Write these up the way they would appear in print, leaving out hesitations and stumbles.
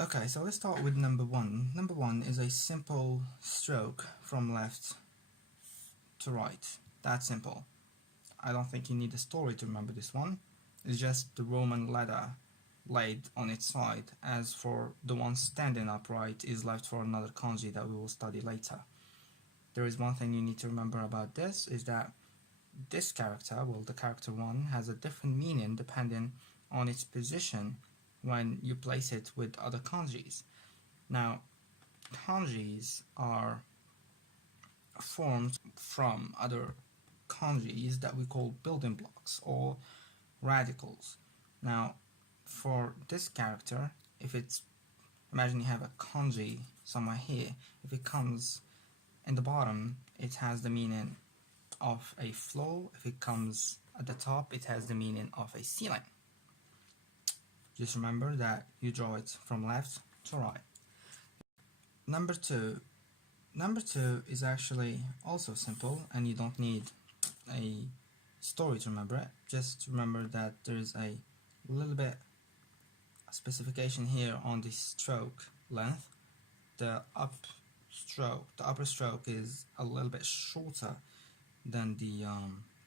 Okay, so let's start with number one. Number one is a simple stroke from left to right. That's simple. I don't think you need a story to remember this one. It's just the Roman letter laid on its side. As for the one standing upright is left for another kanji that we will study later. There is one thing you need to remember about this, is that this character, well, the character 1, has a different meaning depending on its position when you place it with other kanjis. Now, kanjis are formed from other kanjis that we call building blocks or radicals. Now, for this character, if it's, imagine you have a kanji somewhere here, if it comes in the bottom, it has the meaning of a floor. If it comes at the top, it has the meaning of a ceiling. Just remember that you draw it from left to right. Number two is actually also simple, and you don't need a story to remember it. Just remember that there is a little bit specification here on the stroke length. The upper stroke is a little bit shorter than the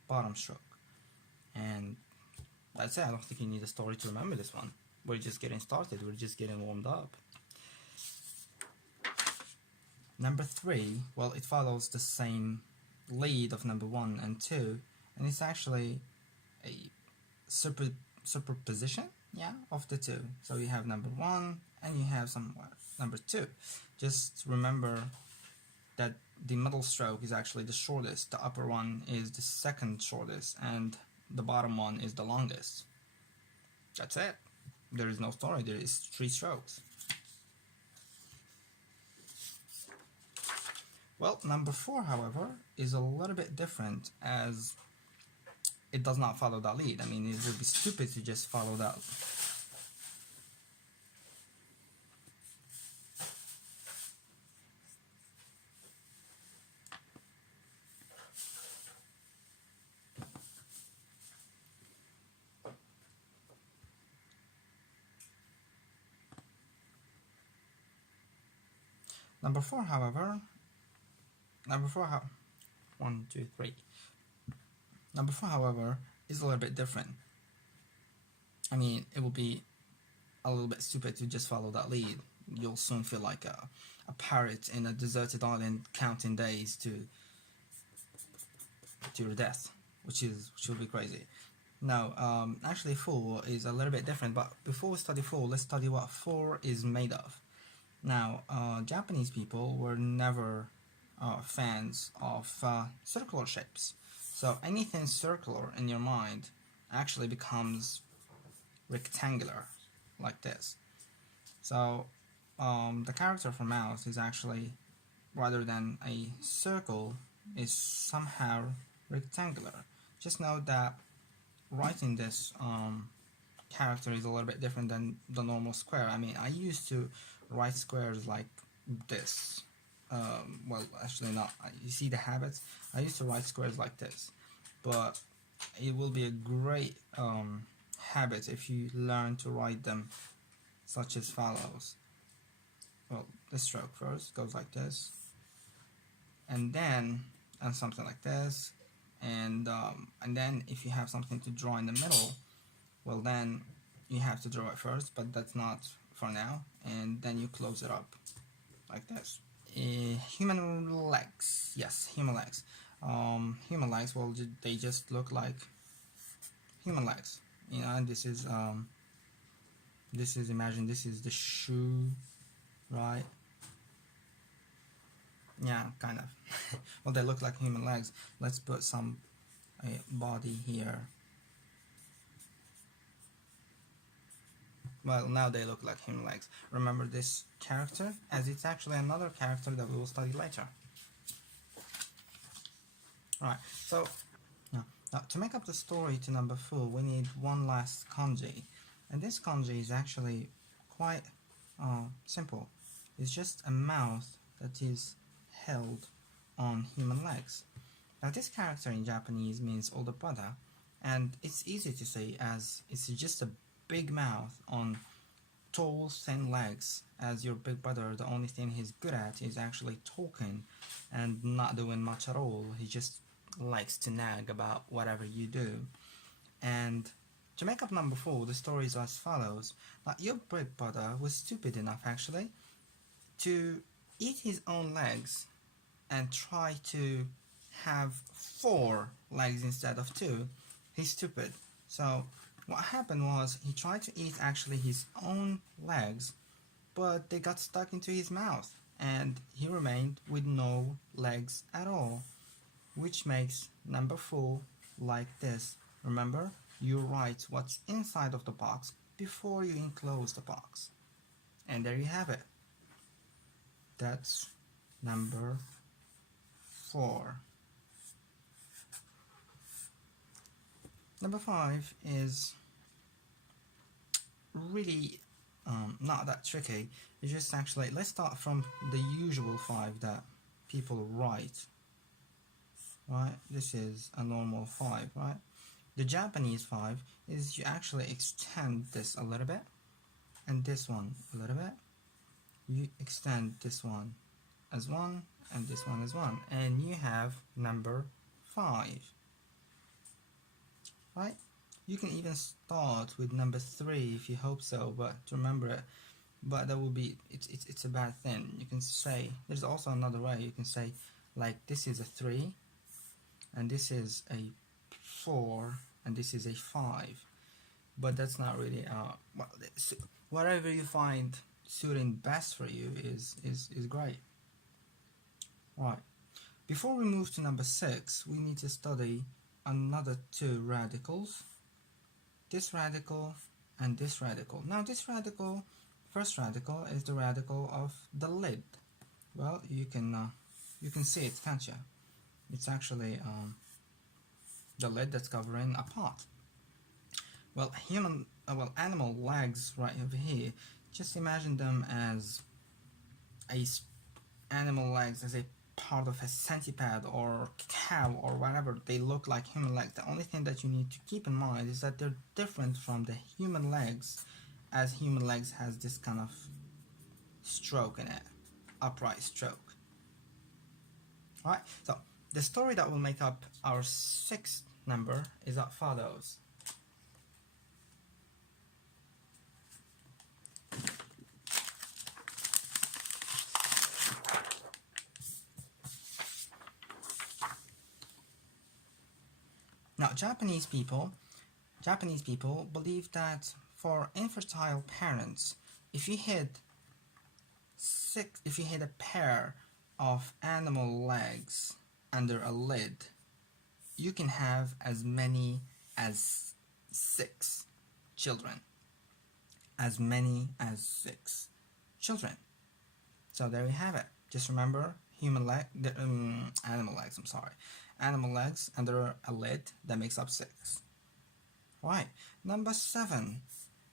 bottom stroke, and that's it. I don't think you need a story to remember this one. We're just getting started, we're just getting warmed up. Number 3, well, it follows the same lead of number 1 and 2, and it's actually a superposition, of the two. So you have number 1 and you have number 2. Just remember that the middle stroke is actually the shortest, the upper one is the second shortest, and the bottom one is the longest. That's it. There is no story, there is 3 strokes. Well, number 4, however, is a little bit different, as it does not follow that lead. I mean, it would be stupid to just follow that. Number 4, however, Number 4, however, is a little bit different. I mean, it will be a little bit stupid to just follow that lead. You'll soon feel like a parrot in a deserted island counting days to your death, which will be crazy. Now, actually 4 is a little bit different, but before we study 4, let's study what 4 is made of. Now, Japanese people were never fans of circular shapes. So anything circular in your mind actually becomes rectangular, like this. So the character for mouse is actually, rather than a circle, is somehow rectangular. Just note that writing this character is a little bit different than the normal square. I mean, I used to write squares like this. Well, actually not. You see the habits? I used to write squares like this, but it will be a great habit if you learn to write them such as follows. Well, the stroke first goes like this, and something like this, and then if you have something to draw in the middle, well, then you have to draw it first, but that's not for now, and then you close it up like this. Human legs, yes, human legs. Human legs, well, they just look like human legs. You know, and this is imagine this is the shoe, right? Yeah, kind of. Well, they look like human legs. Let's put some body here. Well, now they look like human legs. Remember this character, as it's actually another character that we will study later. Alright, so now to make up the story to number 4, we need one last kanji. And this kanji is actually quite simple. It's just a mouth that is held on human legs. Now this character in Japanese means older brother, and it's easy to say as it's just a big mouth on tall, thin legs. As your big brother, the only thing he's good at is actually talking and not doing much at all. He just likes to nag about whatever you do. And to make up number 4, the story is as follows. Now, your big brother was stupid enough, actually, to eat his own legs and try to have 4 legs instead of 2. He's stupid. So what happened was he tried to eat actually his own legs, but they got stuck into his mouth and he remained with no legs at all, which makes number 4 like this. Remember, you write what's inside of the box before you enclose the box. And there you have it. That's number 4. Number 5 is really not that tricky. It's just actually, let's start from the usual 5 that people write. Right? This is a normal 5, right? The Japanese 5 is you actually extend this a little bit and this one a little bit. You extend this one as 1 and this one as 1, and you have number 5. Right? You can even start with number 3 if you hope so, but remember it. But that will be, it's a bad thing. You can say, there's also another way. You can say, like, this is a 3, and this is a 4, and this is a 5. But that's not really, well, whatever you find suiting best for you is great. Right. Before we move to number 6, we need to study another 2 radicals. This radical and this radical. Now this radical, first radical, is the radical of the lid. Well, you can see it, can't you? It's actually the lid that's covering a pot. Well, animal legs right over here, just imagine them as animal legs as a part of a centipede or cow or whatever. They look like human legs. The only thing that you need to keep in mind is that they're different from the human legs, as human legs has this kind of stroke in it, upright stroke. Alright, so the story that will make up our 6th number is as follows. Now, Japanese people believe that for infertile parents, if you hid a pair of animal legs under a lid, you can have as many as 6 children. As many as 6 children. So there you have it. Just remember, animal legs. I'm sorry. Animal legs under a lid that makes up 6. Right. Number 7.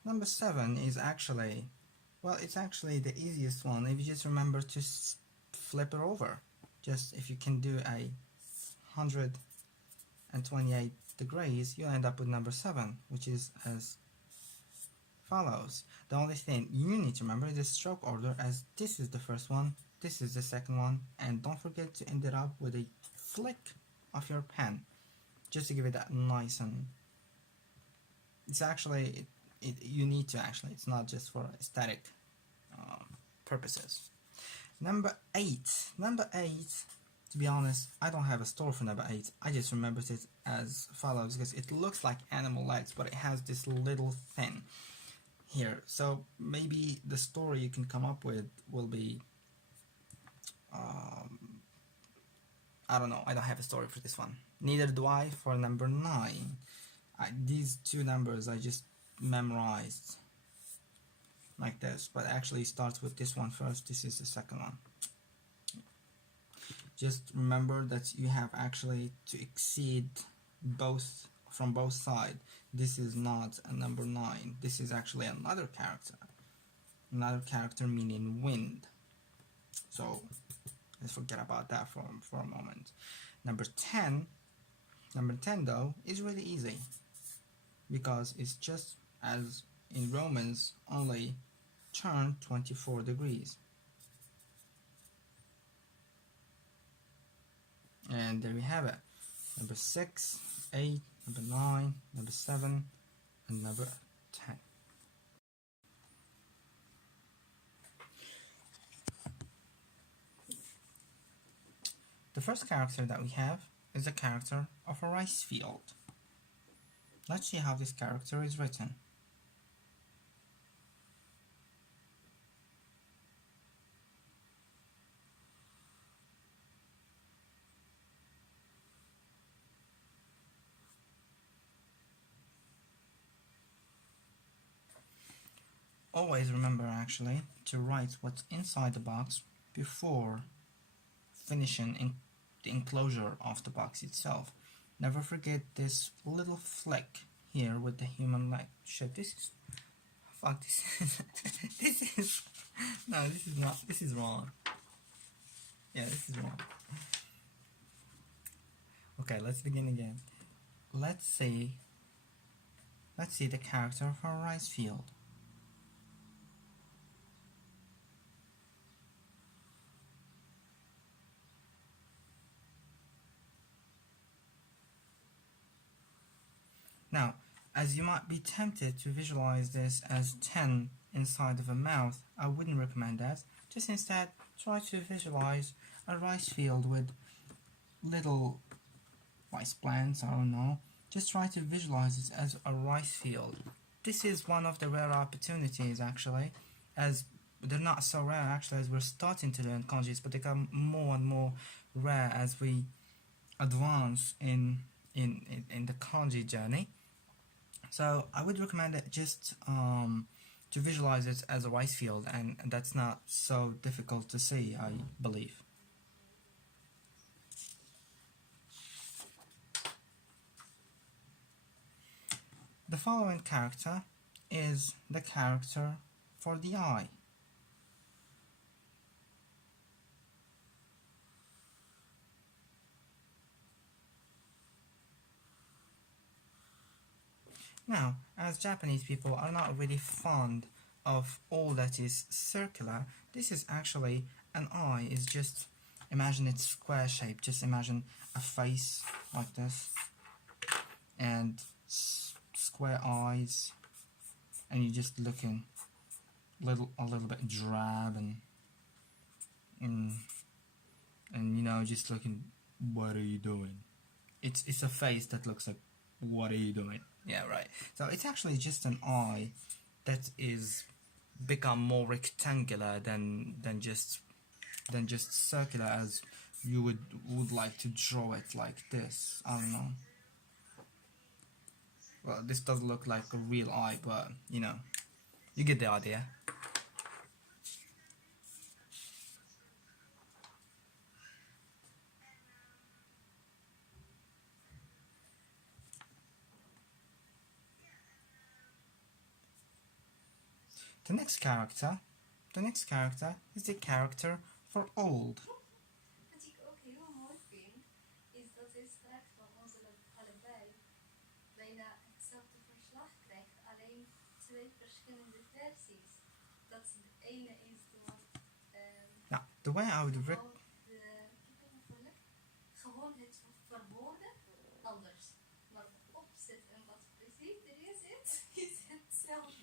Number 7 is actually, well, it's actually the easiest one. If you just remember to flip it over. Just if you can do a 128 degrees, you end up with number 7, which is as follows. The only thing you need to remember is the stroke order, as this is the first one, this is the second one, and don't forget to end it up with a flick of your pen, just to give it that nice, and it's actually, you need to actually, it's not just for aesthetic purposes. Number 8, to be honest, I don't have a story for number 8, I just remembered it as follows, because it looks like animal legs, but it has this little thing here, so maybe the story you can come up with will be, I don't know, I don't have a story for this one. Neither do I for number 9. These 2 numbers I just memorized like this, but actually starts with this one first. This is the second one. Just remember that you have actually to exceed both from both sides. This is not a number 9. This is actually another character. Another character meaning wind. So let's forget about that for a moment. Number 10 though is really easy, because it's just as in Romans, only turn 24 degrees. And there we have it. Number 6, 8, number 9, number 7, and number 10. The first character that we have is the character of a rice field. Let's see how this character is written. Always remember actually to write what's inside the box before finishing the enclosure of the box itself. Never forget this little flick here with the human leg. Shit, this is... Fuck, this is... this is... No, this is not... This is wrong. Yeah, this is wrong. Okay, let's begin again. Let's see the character of our rice field. Now, as you might be tempted to visualize this as 10 inside of a mouth, I wouldn't recommend that. Just instead, try to visualize a rice field with little rice plants, I don't know. Just try to visualize it as a rice field. This is one of the rare opportunities actually, as they're not so rare actually as we're starting to learn kanjis, but they become more and more rare as we advance in the kanji journey. So I would recommend it just to visualize it as a rice field, and that's not so difficult to see, I believe. The following character is the character for the eye. Now, as Japanese people are not really fond of all that is circular, this is actually an eye. Is just imagine it's square shaped. Just imagine a face like this and square eyes, and you're just looking a little bit drab and you know, just looking. What are you doing? It's a face that looks like, what are you doing? Yeah, right. So it's actually just an eye that is become more rectangular than just circular, as you would like to draw it like this. I don't know. Well, this doesn't look like a real eye, but you know, you get the idea. The next character is the character for old. Wat ik ook heel mooi vind, is dat de start van onze allebei bijna hetzelfde verslag krijgt, alleen twee verschillende versies. Dat de ene is door Now, the way I would gewoon het verwoorden anders. Maar de opzet en wat precies erin zit, is hetzelfde.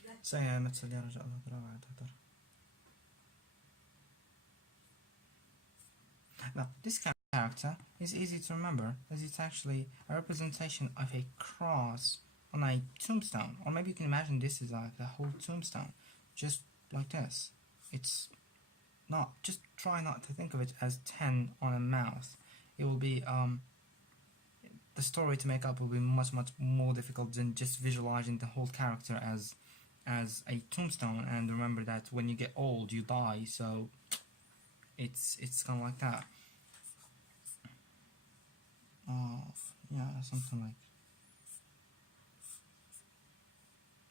Now, this character is easy to remember, as it's actually a representation of a cross on a tombstone. Or maybe you can imagine this is like the whole tombstone, just like this. It's not, just try not to think of it as 10 on a mouth. It will be, the story to make up will be much more difficult than just visualizing the whole character as a tombstone. And remember that when you get old, you die, so it's kind of like that. Yeah, something like,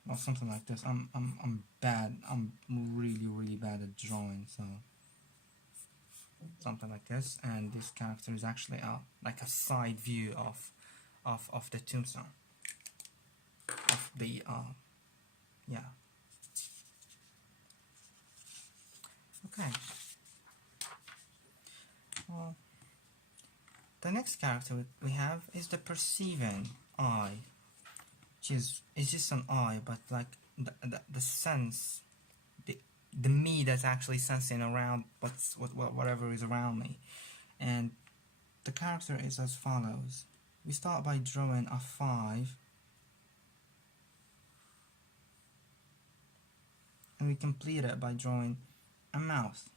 well, something like this. I'm bad. I'm really bad at drawing, so something like this. And this character is actually like a side view of the tombstone, of the yeah. Okay. Well, the next character we have is the perceiving eye, which is it's just an eye, but like the sense, the the me that's actually sensing around whatever is around me. And the character is as follows. We start by drawing a 5, and we complete it by drawing a mouth.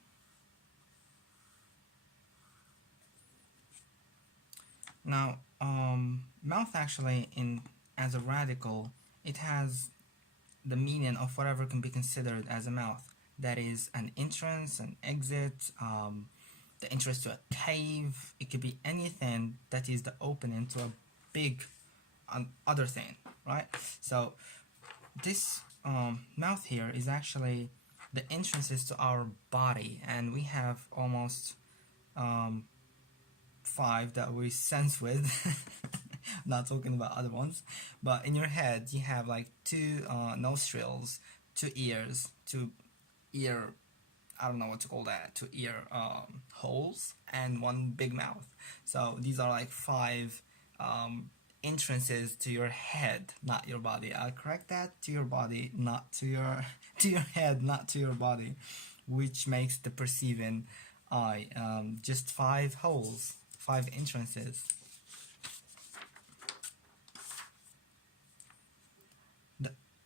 Now, mouth actually, in as a radical, it has the meaning of whatever can be considered as a mouth. That is an entrance, an exit, the entrance to a cave. It could be anything that is the opening to a big other thing, right? So this mouth here is actually the entrances to our body, and we have almost um, 5 that we sense with. Not talking about other ones, but in your head you have like 2 nostrils, 2 ears, 2 ear, I don't know what to call that, 2 ear holes, and 1 big mouth. So these are like 5 entrances to your head, not your body. I'll correct that, to your body, not to your to your head, not to your body, which makes the perceiving eye just 5 holes, 5 entrances.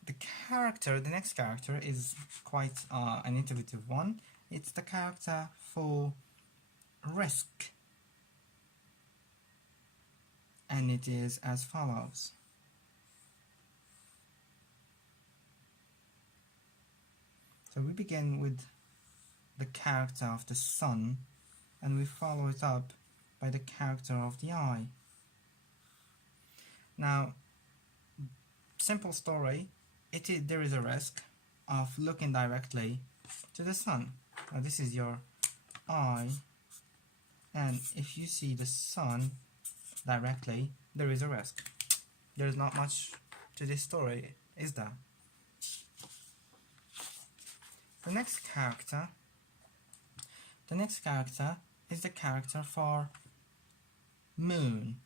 The character, the next character, is quite an intuitive one. It's the character for risk, and it is as follows. So we begin with the character of the sun, and we follow it up by the character of the eye. Now, simple story, there is a risk of looking directly to the sun. Now this is your eye, and if you see the sun directly, there is a risk. There's not much to this story, is there? The next character is the character for moon.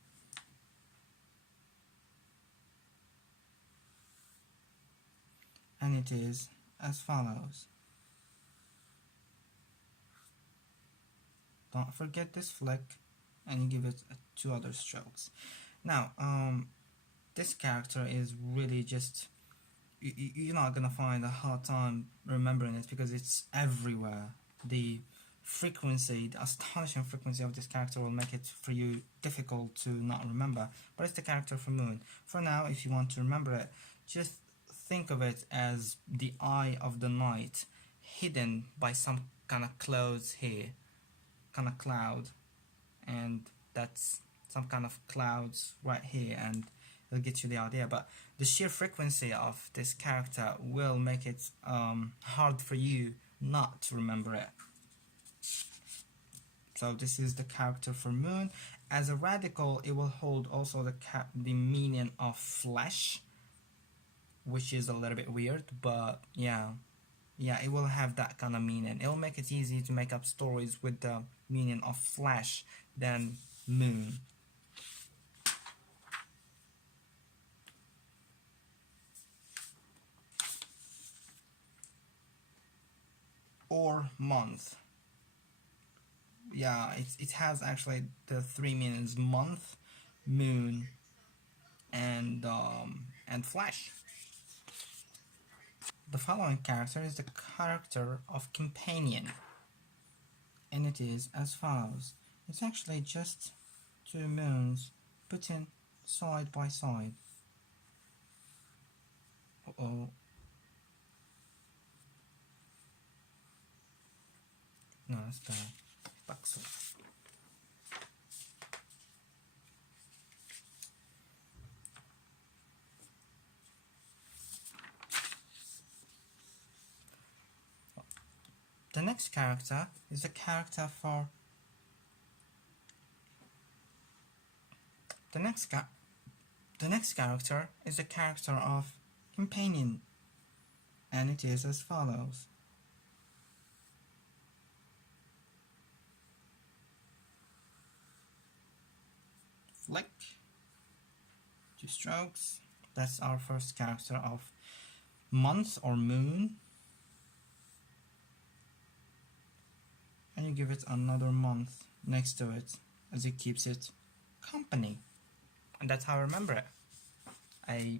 And it is as follows. Don't forget this flick, and you give it 2 other strokes. Now, this character is really just, you're not gonna find a hard time remembering it because it's everywhere. The frequency, the astonishing frequency of this character will make it for you difficult to not remember, but it's the character for moon. For now, if you want to remember it, just think of it as the eye of the night, hidden by some kind of clouds here, kind of cloud, and that's some kind of clouds right here, and it'll get you the idea. But the sheer frequency of this character will make it hard for you not to remember it. So this is the character for moon. As a radical, it will hold also the meaning of flesh, which is a little bit weird, but yeah, it will have that kind of meaning. It will make it easy to make up stories with the meaning of flesh than moon. Or month. Yeah, it has actually the 3 meanings: month, moon, and flesh. The following character is the character of companion, and it is as follows. It's actually just 2 moons put in side by side. Uh-oh. No, that's bad. Pixel. The next character is the character for the next character is the character of companion, and it is as follows. flick, 2 strokes. That's our first character of month or moon. And you give it another month next to it as it keeps it company. And that's how I remember it. A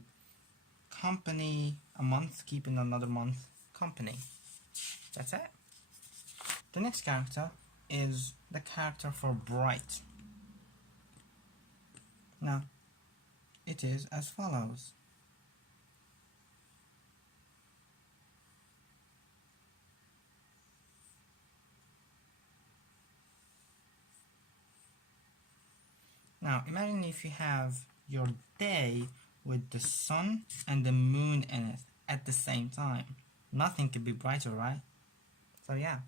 company, a month keeping another month company. That's it. The next character is the character for bright. Now, it is as follows. Now, imagine if you have your day with the sun and the moon in it at the same time. Nothing could be brighter, right? So yeah,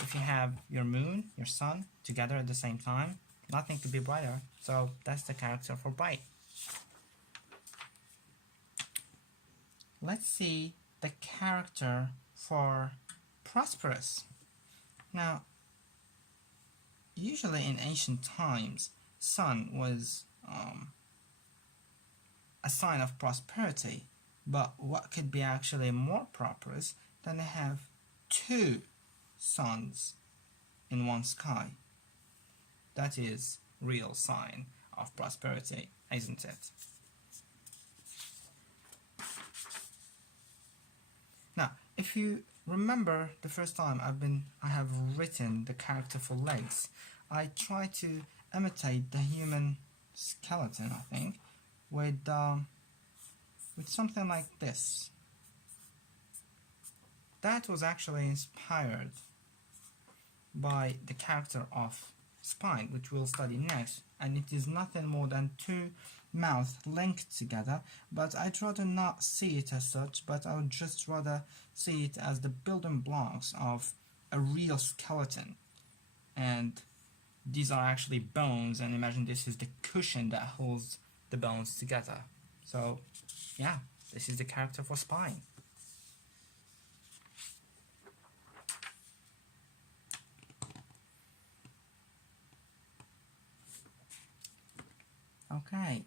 if you have your moon, your sun together at the same time, nothing could be brighter. So that's the character for bright. Let's see the character for prosperous. Now, usually in ancient times, sun was a sign of prosperity, but what could be actually more prosperous than to have 2 suns in one sky? That is real sign of prosperity, isn't it? Now, if you remember the first time I have written the character for legs, I try to imitate the human skeleton, I think, with something like this. That was actually inspired by the character of spine, which we'll study next, and it is nothing more than 2 mouths linked together, but I'd rather not see it as such, but I would just rather see it as the building blocks of a real skeleton. And these are actually bones, and imagine this is the cushion that holds the bones together. So yeah, this is the character for spine. Okay.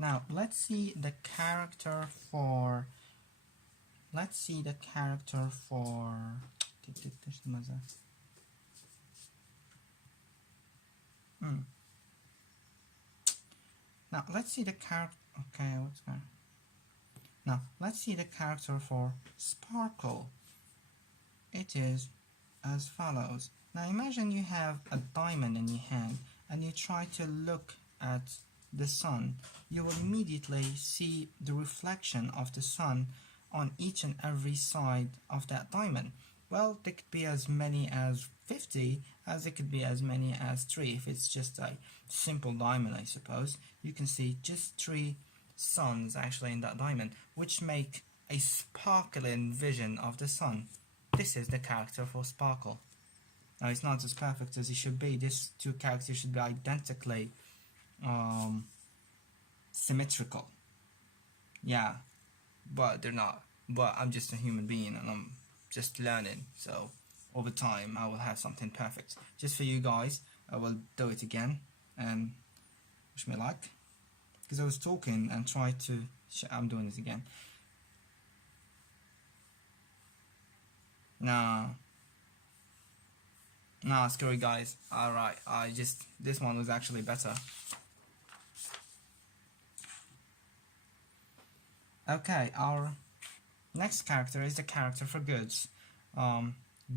Now let's see the character for Now let's see the character. Okay, what's going? Now let's see the character for sparkle. It is as follows. Now imagine you have a diamond in your hand and you try to look at the sun. You will immediately see the reflection of the sun on each and every side of that diamond. Well, there could be as many as 50, as it could be as many as 3. If it's just a simple diamond, I suppose, you can see just 3 suns actually in that diamond, which make a sparkling vision of the sun. This is the character for sparkle. Now it's not as perfect as it should be. These 2 characters should be identically symmetrical. Yeah, but they're not. But I'm just a human being and I'm just learning. So over time I will have something perfect. Just for you guys, I will do it again and wish me luck. Because I was talking and tried to... I'm doing it again. Nah, screw it, guys. Alright, this one was actually better. Okay, our next character is the character for goods.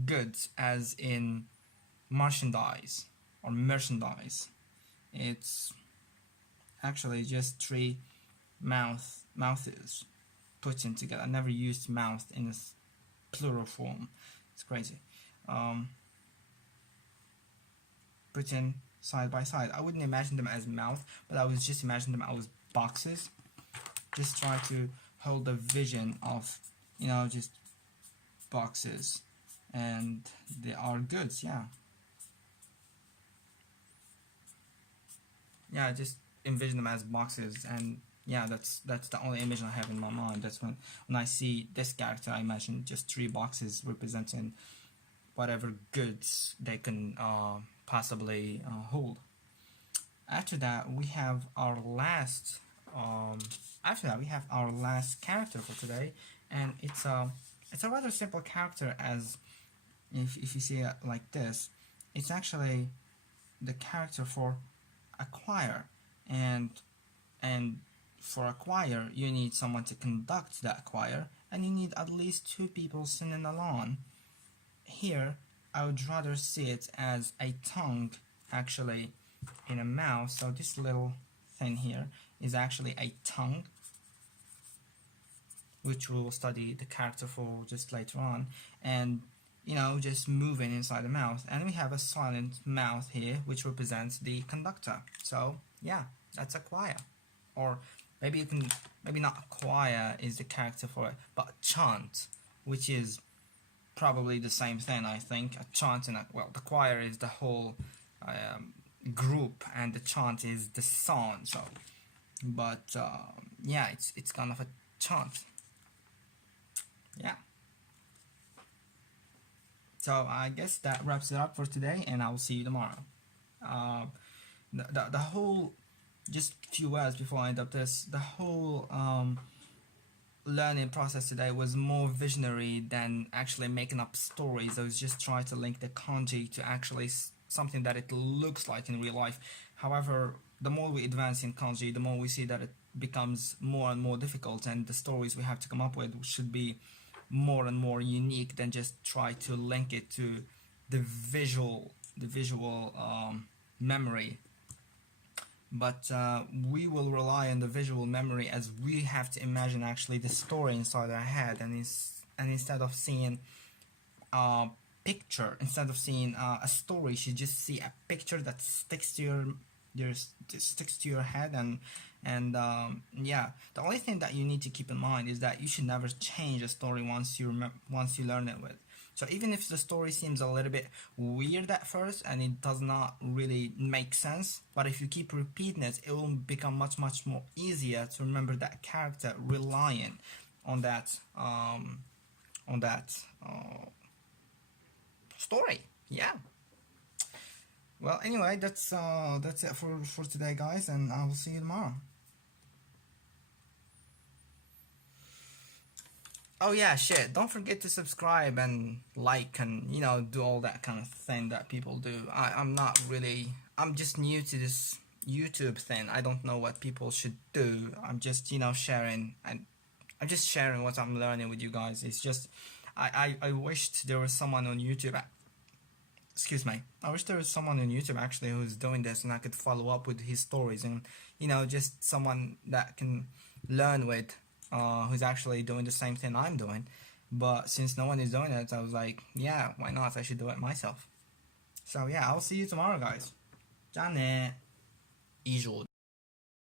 Goods as in merchandise or merchandise. It's actually just 3 mouths put in together. I never used mouth in a plural form. It's crazy. Put in side by side. I wouldn't imagine them as mouth, but I was just imagining them as boxes. Just try to hold the vision of, just boxes, and they are goods. Yeah. yeah, just envision them as boxes, and yeah, that's the only image I have in my mind. That's when I see this character, I imagine just three boxes representing whatever goods they can possibly hold. After that, we have our last. Um, After that, we have our last character for today, and it's a rather simple character. As if you see it like this, it's actually the character for a choir, and and for a choir, you need someone to conduct that choir, and you need at least two people singing along. Here, I would rather see it as a tongue actually in a mouth. So this little thing here is actually a tongue, which we'll study the character for just later on, and just moving inside the mouth. And we have a silent mouth here, which represents the conductor. So yeah, that's a choir. Or maybe not a choir is the character for it, but chant, which is probably the same thing. I think a chant and the choir is the whole group, and the chant is the song. So, but yeah, it's kind of a chant. Yeah. So I guess that wraps it up for today, and I will see you tomorrow. Uh, the whole, just a few words before I end up this, the whole learning process today was more visionary than actually making up stories. I was just trying to link the kanji to actually something that it looks like in real life. However, the more we advance in kanji, the more we see that it becomes more and more difficult, and the stories we have to come up with should be more and more unique than just try to link it to the visual memory. But we will rely on the visual memory, as we have to imagine actually the story inside our head, and instead of seeing a picture, instead of seeing a story, you just see a picture that sticks to your head. And yeah, the only thing that you need to keep in mind is that you should never change a story once you learn it with. So even if the story seems a little bit weird at first and it does not really make sense, but if you keep repeating it, it will become much more easier to remember that character, relying on that story. Yeah. Well, anyway, that's it for today, guys, and I will see you tomorrow. Oh yeah, shit! Don't forget to subscribe and like, and do all that kind of thing that people do. I'm not really. I'm just new to this YouTube thing. I don't know what people should do. I'm just sharing, and I'm just sharing what I'm learning with you guys. It's just I wished there was someone on YouTube. Excuse me. I wish there was someone on YouTube actually who's doing this, and I could follow up with his stories, and just someone that can learn with, who's actually doing the same thing I'm doing. But since no one is doing it, I was like, yeah, why not? I should do it myself. So yeah, I'll see you tomorrow, guys. じゃあね。以上